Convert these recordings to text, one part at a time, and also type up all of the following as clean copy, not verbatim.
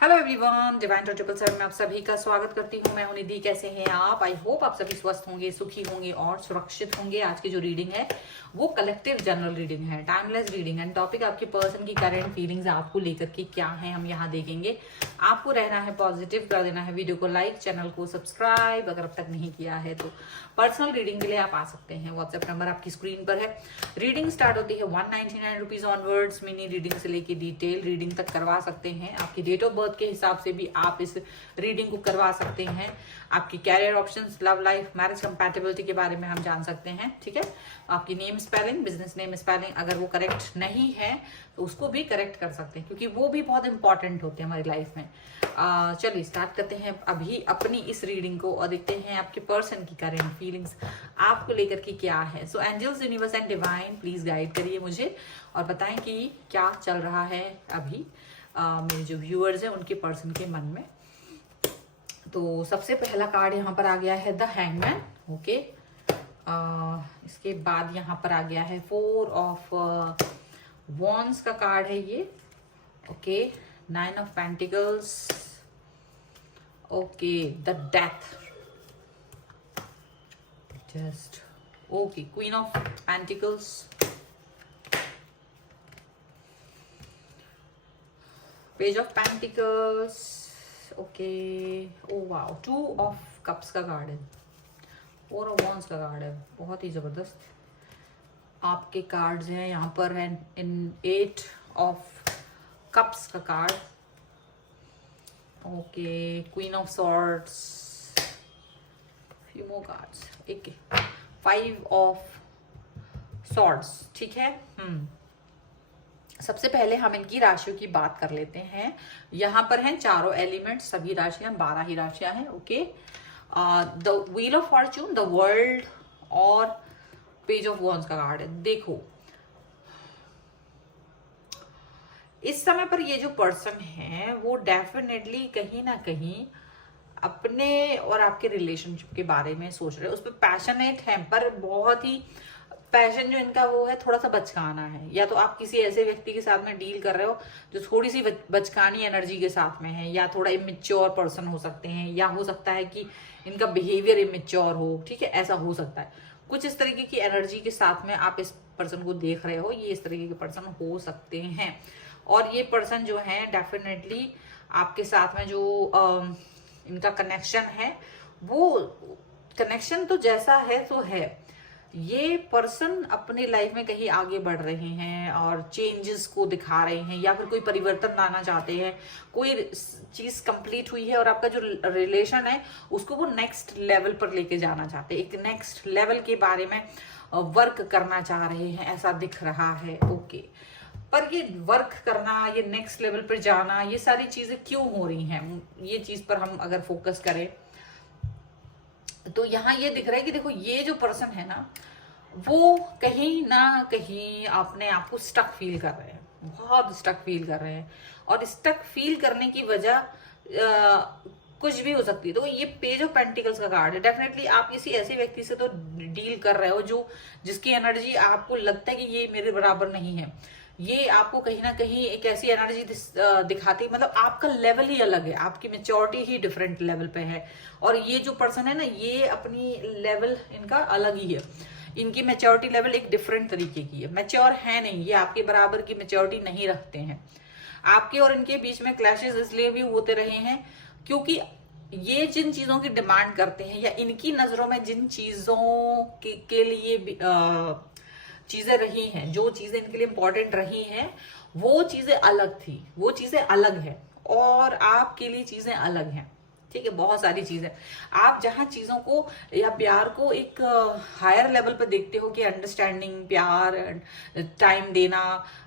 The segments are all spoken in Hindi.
हेलो एवरीवन, डिवाइन 777 में आप सभी का स्वागत करती हूँ। मैं हूं निधि। कैसे हैं आप? आई होप आप सभी स्वस्थ होंगे, सुखी होंगे और सुरक्षित होंगे। आज की जो रीडिंग है वो कलेक्टिव जनरल रीडिंग है, टाइमलेस रीडिंग है। टॉपिक आपके पर्सन की करंट फीलिंग्स आपको लेकर के क्या है हम यहाँ देखेंगे। आपको रहना है पॉजिटिव, कर देना है वीडियो को लाइक, चैनल को सब्सक्राइब अगर अब तक नहीं किया है तो। पर्सनल रीडिंग के लिए आप आ सकते हैं, व्हाट्सएप नंबर आपकी स्क्रीन पर है। रीडिंग स्टार्ट होती है 199 रुपीज ऑनवर्ड्स। मिनी रीडिंग से लेके डिटेल रीडिंग तक करवा सकते हैं। आपकी डेट ऑफ बर्थ के हिसाब से भी आप इस रीडिंग को करवा सकते हैं। आपकी career options, love life, marriage compatibility के बारे में हम जान सकते हैं। ठीक है, आपकी name spelling, business name spelling अगर वो करेक्ट नहीं है तो उसको भी करेक्ट कर सकते हैं, क्योंकि वो भी बहुत इंपॉर्टेंट होते हैं हमारी लाइफ में। चलिए स्टार्ट करते हैं अभी अपनी इस रीडिंग को और देखते हैं आपके पर्सन की करंट फीलिंग्स आपको लेकर के क्या है। So angels, universe and divine please guide करिए मुझे और बताएं कि क्या चल रहा है अभी मेरे जो व्यूअर्स हैं उनके पर्सन के मन में। तो सबसे पहला कार्ड यहाँ पर आ गया है द हैंगमैन। ओके, इसके बाद यहाँ पर आ गया है 4 ऑफ वॉन्ड्स का कार्ड है ये। Okay, 9 of pentacles. Okay, the death. Just okay, queen of pentacles. Page of pentacles. Okay, oh wow, 2 of cups का कार्ड है, 4 ऑफ वॉन्ड्स का कार्ड है। बहुत ही जबरदस्त आपके कार्ड्स हैं यहाँ पर है। इन 8 ऑफ कप्स का card. Okay, queen of swords, few more cards. एक 5 ऑफ सॉर्ड्स। ठीक है, सबसे पहले हम इनकी राशियों की बात कर लेते हैं। यहाँ पर हैं चारों एलिमेंट्स, सभी राशियां, 12 ही राशियां हैं। Okay, the wheel of Fortune, the world और पेज ऑफ वॉन्ड्स का कार्ड है। देखो, इस समय पर ये जो पर्सन है वो डेफिनेटली कहीं ना कहीं अपने और आपके रिलेशनशिप के बारे में सोच रहे हैं, उस पर पैशनेट है, पर बहुत ही पैशन जो इनका वो है थोड़ा सा बचकाना है। या तो आप किसी ऐसे व्यक्ति के साथ में डील कर रहे हो जो थोड़ी सी बचकानी एनर्जी के साथ में है, या थोड़ा इमेच्योर पर्सन हो सकते हैं, या हो सकता है कि इनका बिहेवियर इमेच्योर हो। ठीक है, ऐसा हो सकता है। कुछ इस तरीके की एनर्जी के साथ में आप इस पर्सन को देख रहे हो, ये इस तरीके के पर्सन हो सकते हैं। और ये पर्सन जो है डेफिनेटली आपके साथ में जो इनका कनेक्शन है, वो कनेक्शन तो जैसा है तो है। ये पर्सन अपनी लाइफ में कहीं आगे बढ़ रहे हैं और चेंजेस को दिखा रहे हैं, या फिर कोई परिवर्तन लाना चाहते हैं। कोई चीज कंप्लीट हुई है और आपका जो रिलेशन है उसको वो नेक्स्ट लेवल पर लेके जाना चाहते हैं, एक नेक्स्ट लेवल के बारे में वर्क करना चाह रहे हैं, ऐसा दिख रहा है। ओके, पर ये वर्क करना, ये नेक्स्ट लेवल पर जाना, ये सारी चीजें क्यों हो रही हैं, ये चीज पर हम अगर फोकस करें तो यहाँ ये दिख रहा है कि देखो, ये जो पर्सन है ना वो कहीं ना कहीं अपने आप को स्टक फील कर रहे हैं, बहुत स्टक फील कर रहे हैं। और स्टक फील करने की वजह कुछ भी हो सकती है। तो ये पेज ऑफ पेंटिकल्स का कार्ड है। डेफिनेटली आप किसी ऐसे व्यक्ति से तो डील कर रहे हो जो जिसकी एनर्जी आपको लगता है कि ये मेरे बराबर नहीं है। ये आपको कहीं ना कहीं एक ऐसी एनर्जी दिखाती है, मतलब आपका लेवल ही अलग है, आपकी मेच्योरिटी ही डिफरेंट लेवल पे है। और ये जो पर्सन है ना, ये अपनी लेवल इनका अलग ही है। इनकी मेच्योरिटी लेवल एक डिफरेंट तरीके की है, मेच्योर है नहीं, ये आपके बराबर की मेच्योरिटी नहीं रखते हैं। आपके और इनके बीच में क्लैशेस इसलिए भी होते रहे हैं क्योंकि ये जिन चीजों की डिमांड करते हैं, या इनकी नजरों में जिन चीजों के लिए चीजें रही हैं, जो चीजें इनके लिए इंपॉर्टेंट रही हैं, वो चीजें अलग थी, वो चीजें अलग है और आपके लिए चीजें अलग हैं। ठीक है, बहुत सारी चीजें आप जहां चीजों को या प्यार को एक हायर लेवल पर देखते हो कि अंडरस्टैंडिंग, प्यार, टाइम देना,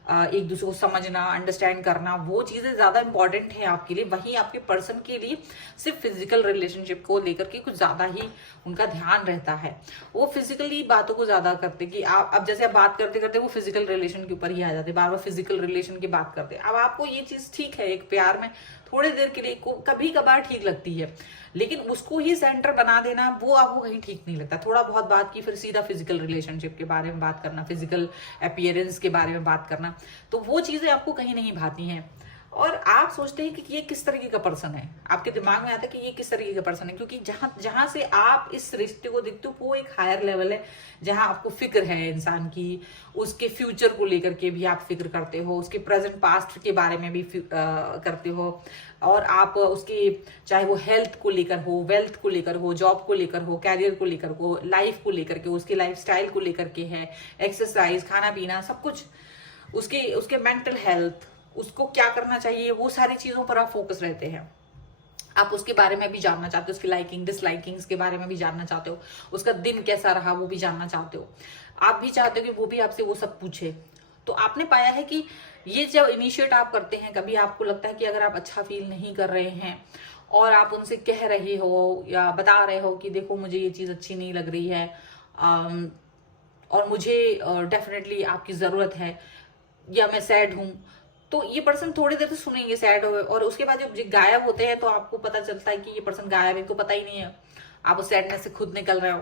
एक दूसरे को समझना, अंडरस्टैंड करना, वो चीजें ज्यादा इंपॉर्टेंट है आपके लिए। वहीं आपके पर्सन के लिए सिर्फ फिजिकल रिलेशनशिप को लेकर के कुछ ज्यादा ही उनका ध्यान रहता है। वो फिजिकली बातों को ज्यादा करते कि आप अब जैसे आप बात करते करते वो फिजिकल रिलेशन के ऊपर ही आ जाते, बार बार फिजिकल रिलेशन की बात करते। अब आपको ये चीज ठीक है, एक प्यार में थोड़ी देर के लिए कभी कभार ठीक लगती है, लेकिन उसको ही सेंटर बना देना वो आपको कहीं ठीक नहीं लगता। थोड़ा बहुत बात की, फिर सीधा फिजिकल रिलेशनशिप के बारे में बात करना, फिजिकल अपीयरेंस के बारे में बात करना, तो वो चीजें आपको कहीं नहीं भाती हैं। और आप सोचते हैं कि ये किस तरीके का पर्सन है, आपके दिमाग में आता है कि ये किस तरीके का पर्सन है, क्योंकि जहां जहां से आप इस रिश्ते को देखते हो वो एक हायर लेवल है, जहां आपको फिक्र है इंसान की, उसके फ्यूचर को लेकर के भी आप फिक्र करते हो, उसके प्रेजेंट पास्ट के बारे में भी करते हो, और आप उसके चाहे वो हेल्थ को लेकर हो, वेल्थ को लेकर हो, जॉब को लेकर हो, कैरियर को लेकर हो, लाइफ को लेकर के, उसके लाइफ स्टाइल को लेकर के है, एक्सरसाइज, खाना पीना, सब कुछ, उसके उसके मेंटल हेल्थ, उसको क्या करना चाहिए, वो सारी चीजों पर आप फोकस रहते हैं। आप उसके बारे में भी जानना चाहते हो, उसकी लाइकिंग डिसलाइकिंग्स के बारे में भी जानना चाहते हो, उसका दिन कैसा रहा वो भी जानना चाहते हो, आप भी चाहते हो कि वो भी आपसे वो सब पूछे। तो आपने पाया है कि ये जब इनिशिएट आप करते हैं, कभी आपको लगता है कि अगर आप अच्छा फील नहीं कर रहे हैं और आप उनसे कह रहे हो या बता रहे हो कि देखो मुझे ये चीज अच्छी नहीं लग रही है, और मुझे डेफिनेटली आपकी जरूरत है, या मैं सैड हूं, तो ये पर्सन थोड़ी देर तो सुनेंगे सैड हो, और उसके बाद जब गायब होते हैं तो आपको पता चलता है कि ये पर्सन गायब है, इनको पता ही नहीं है आप उस सैडनेस से खुद निकल रहे हो,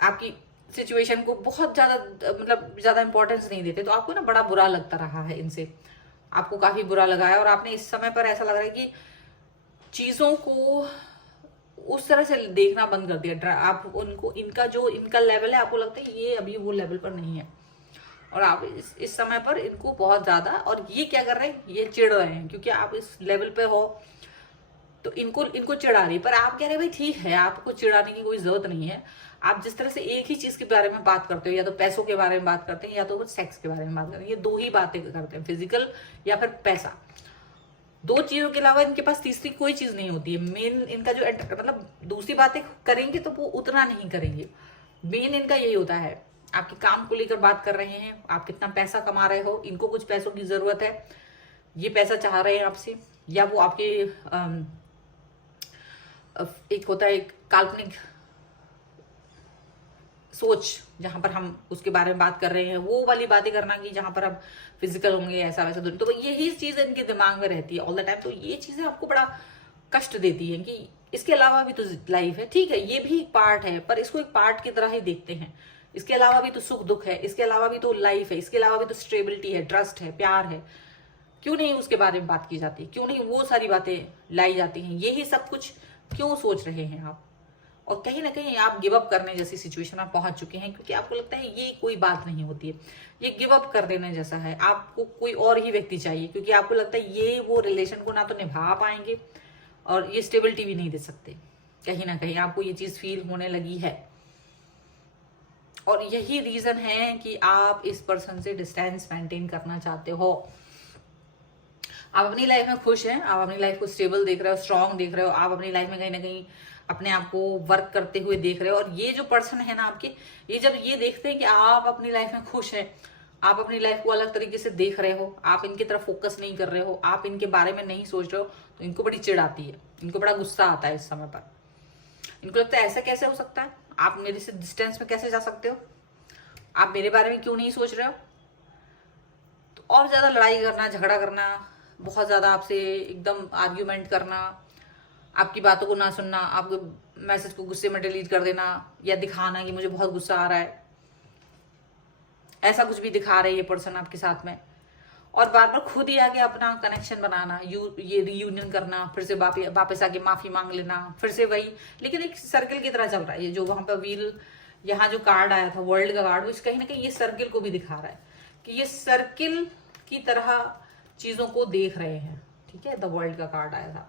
आपकी सिचुएशन को बहुत ज्यादा मतलब ज्यादा इंपॉर्टेंस नहीं देते, तो आपको ना बड़ा बुरा लगता रहा है इनसे, आपको काफी बुरा लगा है, और आपने इस समय पर ऐसा लग रहा है कि चीजों को उस तरह से देखना बंद कर दिया, आप उनको, इनका लेवल है, आपको लगता है ये अभी वो लेवल पर नहीं है, और आप इस समय पर इनको बहुत ज्यादा, और ये क्या कर रहे हैं, ये चिढ़ रहे हैं क्योंकि आप इस लेवल पे हो, तो इनको इनको चिढ़ा रही है। पर आप कह रहे हैं भाई ठीक है, आपको चिढ़ाने की कोई जरूरत नहीं है, आप जिस तरह से एक ही चीज के बारे में बात करते हो, या तो पैसों के बारे में बात करते हैं, या तो कुछ सेक्स के बारे में बात करते हैं, ये दो ही बातें करते हैं, फिजिकल या फिर पैसा, दो चीजों के अलावा इनके पास तीसरी कोई चीज नहीं होती है। मेन इनका जो मतलब दूसरी बातें करेंगे तो वो उतना नहीं करेंगे, मेन इनका यही होता है, आपके काम को लेकर बात कर रहे हैं, आप कितना पैसा कमा रहे हो, इनको कुछ पैसों की जरूरत है, ये पैसा चाह रहे हैं आपसे, या वो आपके एक होता है एक काल्पनिक सोच, जहां पर हम उसके बारे में बात कर रहे हैं, वो वाली बातें करना कि जहां पर हम फिजिकल होंगे ऐसा वैसा, तो यही चीज इनके दिमाग में रहती है ऑल द टाइम। तो ये चीजें आपको बड़ा कष्ट देती हैं कि इसके अलावा भी तो लाइफ है, ठीक है ये भी एक पार्ट है, पर इसको एक पार्ट की तरह ही देखते हैं, इसके अलावा भी तो सुख दुख है, इसके अलावा भी तो लाइफ है, इसके अलावा भी तो स्टेबिलिटी है, ट्रस्ट है, प्यार है, क्यों नहीं उसके बारे में बात की जाती, क्यों नहीं वो सारी बातें लाई जाती हैं, यही सब कुछ क्यों सोच रहे हैं आप, और कहीं ना कहीं आप गिव अप करने जैसी सिचुएशन में पहुंच चुके हैं, क्योंकि आपको लगता है ये कोई बात नहीं होती है, ये गिव अप कर देने जैसा है, आपको कोई और ही व्यक्ति चाहिए, क्योंकि आपको लगता है ये वो रिलेशन को ना तो निभा पाएंगे और ये स्टेबिलिटी भी नहीं दे सकते, कहीं ना कहीं आपको ये चीज फील होने लगी है, और यही रीजन है कि आप इस पर्सन से डिस्टेंस मेंटेन करना चाहते हो। आप अपनी लाइफ में खुश हैं, आप अपनी लाइफ को स्टेबल देख रहे हो, स्ट्रांग देख रहे हो, आप अपनी लाइफ में कहीं ना कहीं अपने आप को वर्क करते हुए देख रहे हो, और ये जो पर्सन है ना आपके, ये जब ये देखते हैं कि आप अपनी लाइफ में खुश हैं, आप अपनी लाइफ को अलग तरीके से देख रहे हो, आप इनकी तरफ फोकस नहीं कर रहे हो, आप इनके बारे में नहीं सोच रहे हो, तो इनको बड़ी चिढ़ आती है, इनको बड़ा गुस्सा आता है इस समय पर, इनको लगता है ऐसा कैसे हो सकता है, आप मेरे से डिस्टेंस में कैसे जा सकते हो, आप मेरे बारे में क्यों नहीं सोच रहे हो, तो और ज्यादा लड़ाई करना, झगड़ा करना, बहुत ज्यादा आपसे एकदम आर्ग्यूमेंट करना, आपकी बातों को ना सुनना, आपको मैसेज को गुस्से में डिलीट कर देना, या दिखाना कि मुझे बहुत गुस्सा आ रहा है, ऐसा कुछ भी दिखा रहे हैं ये पर्सन आपके साथ में, और बार बार खुद ही आके अपना कनेक्शन बनाना, ये रियूनियन करना, फिर से वापस आके माफी मांग लेना, फिर से वही, लेकिन एक सर्किल की तरह चल रहा है, ये जो वहां पर व्हील, यहाँ जो कार्ड आया था वर्ल्ड का कार्ड, वो कहीं ना कहीं ये सर्किल को भी दिखा रहा है कि ये सर्किल की तरह चीजों को देख रहे हैं, ठीक है, द वर्ल्ड का कार्ड आया था,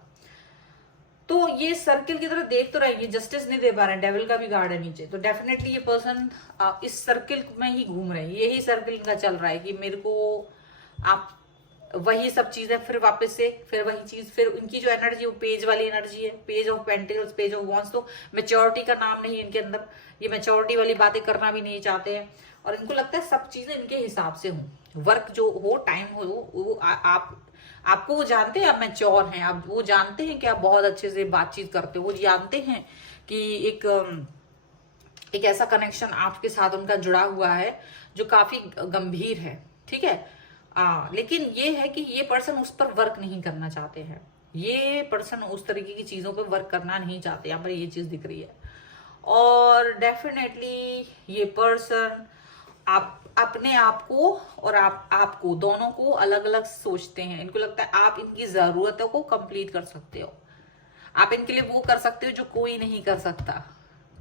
तो ये सर्किल की तरह देख तो रहे हैं, जस्टिस नहीं दे पा रहे हैं, डेविल का भी कार्ड है नीचे, तो डेफिनेटली ये पर्सन इस सर्किल में ही घूम रहे हैं, यही सर्किल का चल रहा है कि मेरे को आप वही सब चीजें फिर वापस से, फिर वही चीज, फिर उनकी जो एनर्जी वो पेज वाली एनर्जी है, page of pentacles, page of wands, तो मैच्योरिटी का नाम नहीं इनके अंदर, ये मैच्योरिटी वाली बातें करना भी नहीं चाहते हैं, और इनको लगता है सब चीजें इनके हिसाब से हों, वर्क जो हो, टाइम हो, वो आपको वो जानते हैं आप मैच्योर हैं, आप वो जानते हैं कि आप बहुत अच्छे से बातचीत करते हो, वो जानते हैं कि एक ऐसा कनेक्शन आपके साथ उनका जुड़ा हुआ है जो काफी गंभीर है, ठीक है, लेकिन ये है कि ये पर्सन उस पर वर्क नहीं करना चाहते हैं, ये पर्सन उस तरीके की चीजों पर वर्क करना नहीं चाहते, यहाँ पर ये चीज दिख रही है, और डेफिनेटली ये पर्सन आप अपने आप को और आप आपको दोनों को अलग अलग सोचते हैं। इनको लगता है आप इनकी जरूरतों को कंप्लीट कर सकते हो, आप इनके लिए वो कर सकते हो जो कोई नहीं कर सकता,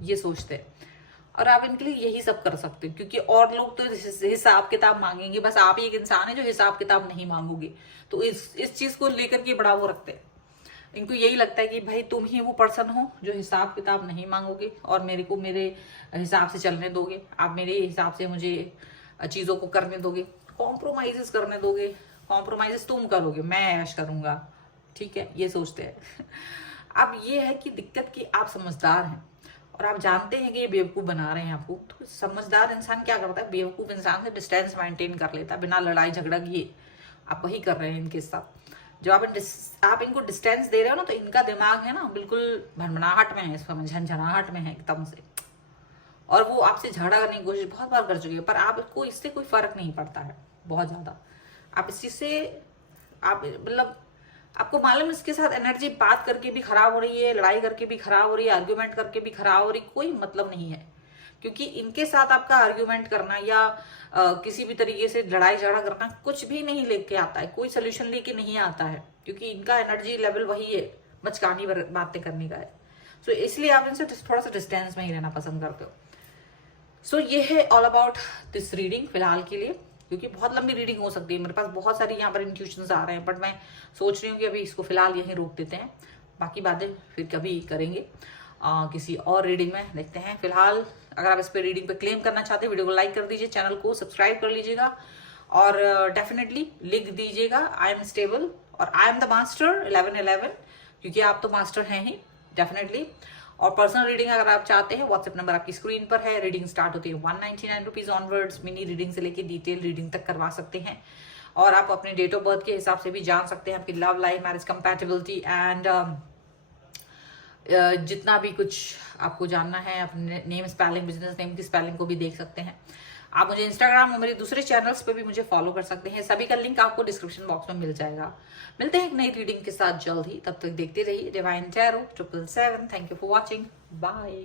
ये सोचते हैं। और आप इनके लिए यही सब कर सकते हो, क्योंकि और लोग तो हिसाब किताब मांगेंगे, बस आप ही एक इंसान है जो हिसाब किताब नहीं मांगोगे। तो इस चीज को लेकर के बड़ा वो रखते हैं। इनको यही लगता है कि भाई तुम ही वो पर्सन हो जो हिसाब किताब नहीं मांगोगे और मेरे को मेरे हिसाब से चलने दोगे, आप मेरे हिसाब से मुझे चीजों को करने दोगे, कॉम्प्रोमाइजेस करने दोगे। कॉम्प्रोमाइजेस तुम करोगे, मैं ऐश करूंगा, ठीक है, ये सोचते हैं। अब ये है कि दिक्कत कि आप समझदार हैं और आप जानते हैं कि ये बेवकूफ बना रहे हैं आपको। तो समझदार इंसान क्या करता है, बेवकूफ इंसान से डिस्टेंस मेंटेन कर लेता है बिना लड़ाई झगड़ा किए। आप वही कर रहे हैं इनके साथ। जब आप इनको डिस्टेंस दे रहे हो ना, तो इनका दिमाग है ना बिल्कुल भनभनाहट में है, इस समय झंझनाहट में है एकदम से। और वो आपसे झगड़ा करने की कोशिश बहुत बार कर चुके हैं, पर आपको इससे कोई फर्क नहीं पड़ता है बहुत ज्यादा। आप इस चीज से आप मतलब आपको मालूम इसके साथ एनर्जी बात करके भी खराब हो रही है, लड़ाई करके भी खराब हो रही है, आर्ग्यूमेंट करके भी खराब हो रही, कोई मतलब नहीं है। क्योंकि इनके साथ आपका आर्ग्यूमेंट करना या किसी भी तरीके से लड़ाई झगड़ा करना कुछ भी नहीं लेके आता है, कोई सोल्यूशन लेके नहीं आता है, क्योंकि इनका एनर्जी लेवल वही है, बचकानी बातें करने का है। सो इसलिए आप इनसे थोड़ा सा डिस्टेंस में ही रहना पसंद करते हो। सो ये है ऑल अबाउट दिस रीडिंग फिलहाल के लिए, क्योंकि बहुत लंबी रीडिंग हो सकती है, मेरे पास बहुत सारी यहाँ पर इंट्यूशंस आ रहे हैं, बट मैं सोच रही हूँ कि अभी इसको फिलहाल यहीं रोक देते हैं, बाकी बातें फिर कभी करेंगे किसी और रीडिंग में, देखते हैं। फिलहाल अगर आप इस पर रीडिंग पे क्लेम करना चाहते हैं, वीडियो को लाइक कर दीजिए, चैनल को सब्सक्राइब कर लीजिएगा और डेफिनेटली लिख दीजिएगा आई एम स्टेबल और आई एम द मास्टर 1111, क्योंकि आप तो मास्टर हैं ही डेफिनेटली। और पर्सनल रीडिंग अगर आप चाहते हैं, व्हाट्सएप नंबर आपकी स्क्रीन पर है। रीडिंग स्टार्ट होती है 199 रुपीज ऑनवर्ड्स। मिनी रीडिंग से लेके डिटेल रीडिंग तक करवा सकते हैं। और आप अपने डेट ऑफ बर्थ के हिसाब से भी जान सकते हैं आपकी love life, marriage compatibility and जितना भी कुछ आपको जानना है, अपने नेम स्पेलिंग, बिजनेस नेम की स्पेलिंग को भी देख सकते हैं। आप मुझे इंस्टाग्राम और मेरे दूसरे चैनल्स पे भी मुझे फॉलो कर सकते हैं, सभी का लिंक आपको डिस्क्रिप्शन बॉक्स में मिल जाएगा। मिलते हैं एक नई रीडिंग के साथ जल्द ही, तब तक देखते रहिए divine tarot 777। Thank you for watching, bye.